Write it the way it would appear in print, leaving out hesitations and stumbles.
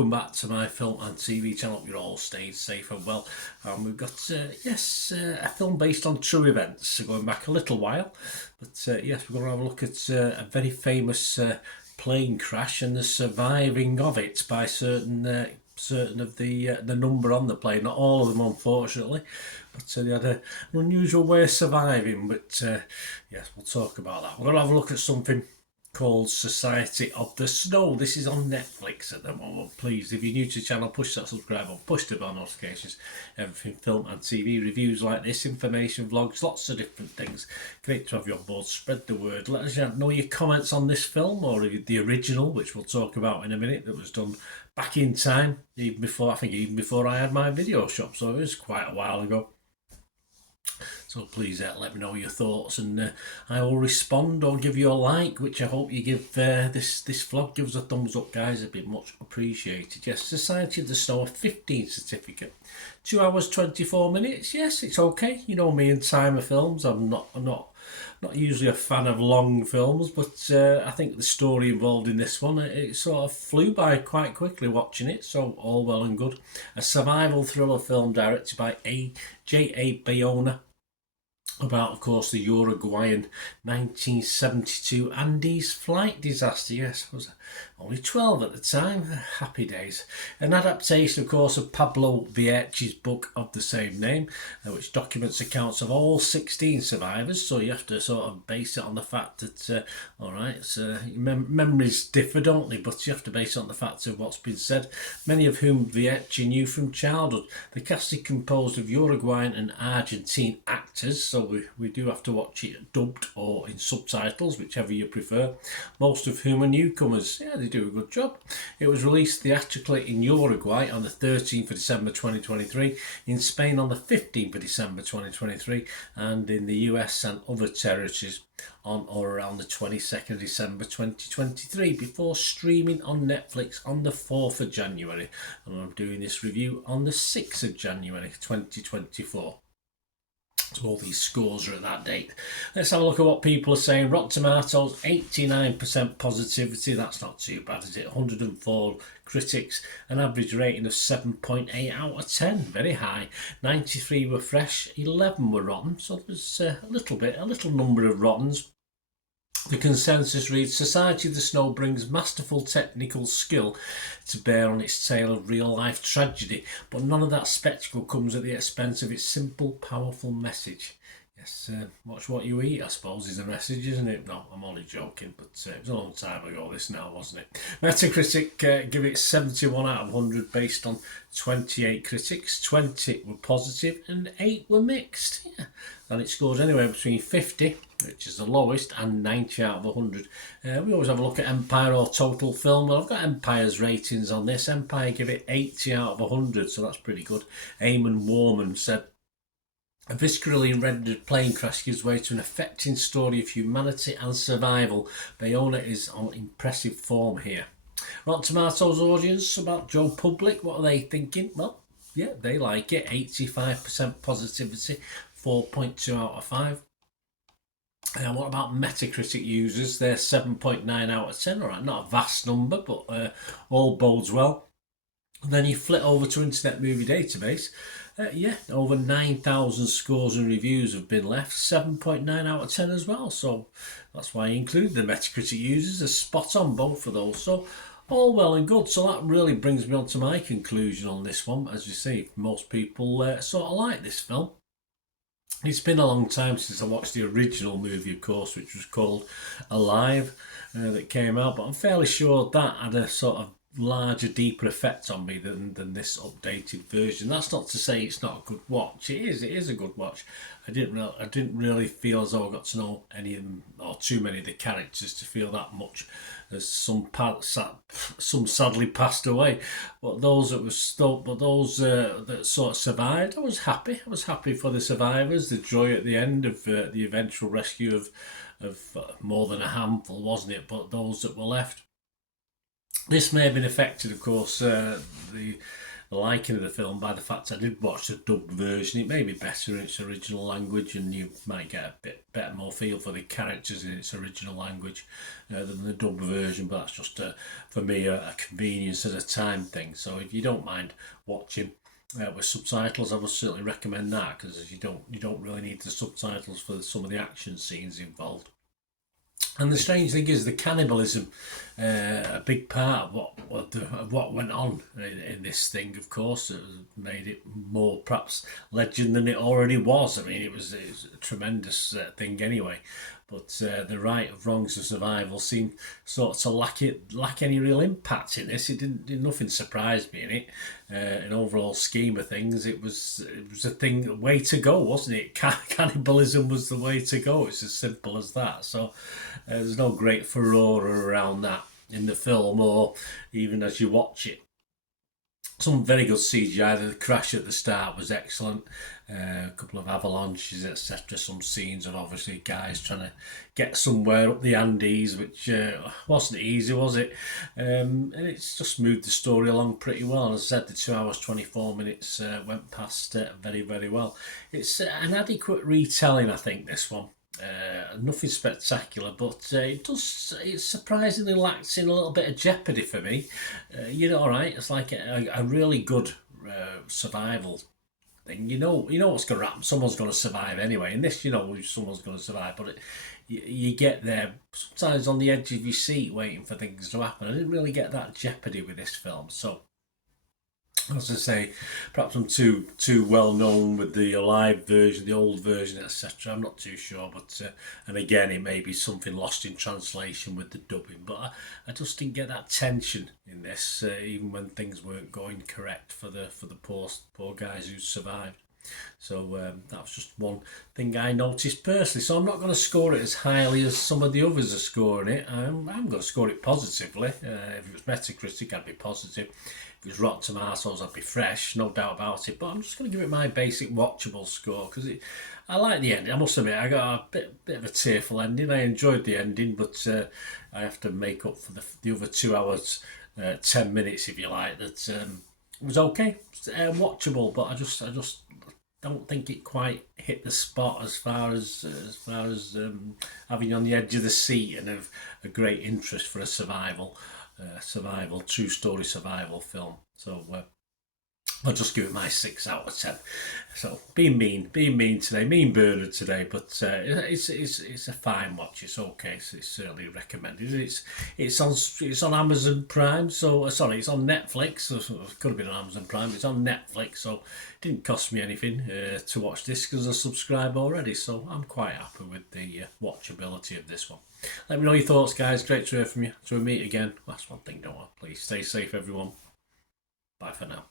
welcome back to my film and TV channel. Hope you're all staying safe and well. We've got, a film based on true events, going back a little while. But yes, we're going to have a look at a very famous plane crash and the surviving of it by certain of the number on the plane. Not all of them, unfortunately, but they had an unusual way of surviving. But yes, we'll talk about that. We're going to have a look at something called Society of the Snow. This is on Netflix at the moment. Please, if you're new to the channel, push that subscribe button, push the bell notifications. Everything film and TV reviews like this, information, vlogs, lots of different things. Great to have you on board. Spread the word. Let us know your comments on this film or the original, which we'll talk about in a minute, that was done back in time, even before I had my video shop, so it was quite a while ago. So please let me know your thoughts, and I will respond or give you a like, which I hope you give this vlog. Give us a thumbs up, guys. It'd be much appreciated. Yes, Society of the Snow, a 15 certificate, 2 hours 24 minutes. Yes, it's okay. You know me and timer films. I'm not usually a fan of long films, but I think the story involved in this one, it sort of flew by quite quickly watching it, so all well and good. A survival thriller film directed by J.A. Bayona, about, of course, the Uruguayan 1972 Andes flight disaster. Yes, I was only 12 at the time. Happy days. An adaptation, of course, of Pablo Viecchi's book of the same name, which documents accounts of all 16 survivors. So you have to sort of base it on the fact that, all right, memories differ, don't they? But you have to base it on the fact of what's been said, many of whom Viecchi knew from childhood. The cast is composed of Uruguayan and Argentine actors, so we do have to watch it dubbed or in subtitles, whichever you prefer, most of whom are newcomers. Yeah, they do a good job. It was released theatrically in Uruguay on the 13th of December 2023, in Spain on the 15th of December 2023, and in the US and other territories on or around the 22nd of December 2023, before streaming on Netflix on the 4th of January. And I'm doing this review on the 6th of January 2024. So all these scores are at that date. Let's have a look at what people are saying. Rotten Tomatoes, 89% positivity. That's not too bad, is it? 104 critics, an average rating of 7.8 out of 10. Very high. 93 were fresh, 11 were rotten. So there's a little number of rottens. The consensus reads, Society of the Snow brings masterful technical skill to bear on its tale of real-life tragedy, but none of that spectacle comes at the expense of its simple, powerful message. Yes, watch what you eat, I suppose, is the message, isn't it? No, I'm only joking, but it was a long time ago, this now, wasn't it? Metacritic give it 71 out of 100 based on 28 critics. 20 were positive and 8 were mixed. Yeah, and it scores anywhere between 50, which is the lowest, and 90 out of 100. We always have a look at Empire or Total Film. Well, I've got Empire's ratings on this. Empire give it 80 out of 100, so that's pretty good. Eamon Warman said, a viscerally rendered plane crash gives way to an affecting story of humanity and survival. Bayona is on impressive form here. Rotten Tomatoes audience, about Joe Public, what are they thinking? Well, yeah, they like it. 85% positivity, 4.2 out of 5. And what about Metacritic users? They're 7.9 out of 10. All right, not a vast number, but all bodes well. And then you flit over to Internet Movie Database. Over 9,000 scores and reviews have been left. 7.9 out of 10 as well. So that's why I include the Metacritic users. They're spot on both of those. So all well and good. So that really brings me on to my conclusion on this one. As you see, most people sort of like this film. It's been a long time since I watched the original movie, of course, which was called Alive, that came out. But I'm fairly sure that had a sort of larger, deeper effect on me than this updated version. That's not to say it's not a good watch. It is a good watch. I didn't really feel as though I got to know any of them or too many of the characters to feel that much, as some sadly passed away. But those that that sort of survived, I was happy. I was happy for the survivors. The joy at the end of the eventual rescue of more than a handful, wasn't it? But those that were left. This may have been affected, of course, the liking of the film by the fact I did watch the dubbed version. It may be better in its original language, and you might get a bit better, more feel for the characters in its original language than the dubbed version. But that's just for me a convenience at a time thing. So if you don't mind watching with subtitles, I would certainly recommend that, because you don't really need the subtitles for some of the action scenes involved. And the strange thing is the cannibalism, a big part of what went on in this thing. Of course, it made it more perhaps legend than it already was. I mean, it was a tremendous thing anyway. But the right of wrongs of survival seemed sort of to lack any real impact in this. Nothing surprised me in it. In overall scheme of things, it was a way to go, wasn't it? Cannibalism was the way to go. It's as simple as that. So there's no great furore around that in the film, or even as you watch it. Some very good CGI. The crash at the start was excellent. A couple of avalanches, etc. Some scenes of obviously guys trying to get somewhere up the Andes, which wasn't easy, was it? And it's just moved the story along pretty well. As I said, the 2 hours 24 minutes went past very, very well. It's an adequate retelling, I think, this one. Nothing spectacular, but it's surprisingly lacks in a little bit of jeopardy for me. All right, it's like a really good survival thing. You know what's going to happen. Someone's going to survive anyway. In this, someone's going to survive, but you get there sometimes on the edge of your seat waiting for things to happen. I didn't really get that jeopardy with this film, so. As I say, perhaps I'm too well known with the live version, the old version, etc. I'm not too sure, but and again, it may be something lost in translation with the dubbing. But I just didn't get that tension in this, even when things weren't going correct for the poor guys who survived. So that was just one thing I noticed personally. So I'm not going to score it as highly as some of the others are scoring it. I'm going to score it positively. If it was Metacritic, I'd be positive. If it was Rotten Tomatoes, I'd be fresh, no doubt about it. But I'm just going to give it my basic watchable score, because I like the ending. I must admit, I got a bit of a tearful ending. I enjoyed the ending, but I have to make up for the other 2 hours, 10 minutes, if you like. That was okay, watchable, but I just don't think it quite hit the spot as far as having you on the edge of the seat and of a great interest for a survival true story survival film. So I'll just give it my 6 out of 10. So being mean today, mean Bernard today, but it's a fine watch. It's okay. So it's certainly recommended. It's on Amazon Prime. So sorry, it's on Netflix. So it could have been on Amazon Prime. It's on Netflix. So it didn't cost me anything to watch this, because I subscribe already. So I'm quite happy with the watchability of this one. Let me know your thoughts, guys. Great to hear from you. Till we meet again. Last one thing, don't I? Please stay safe, everyone. Bye for now.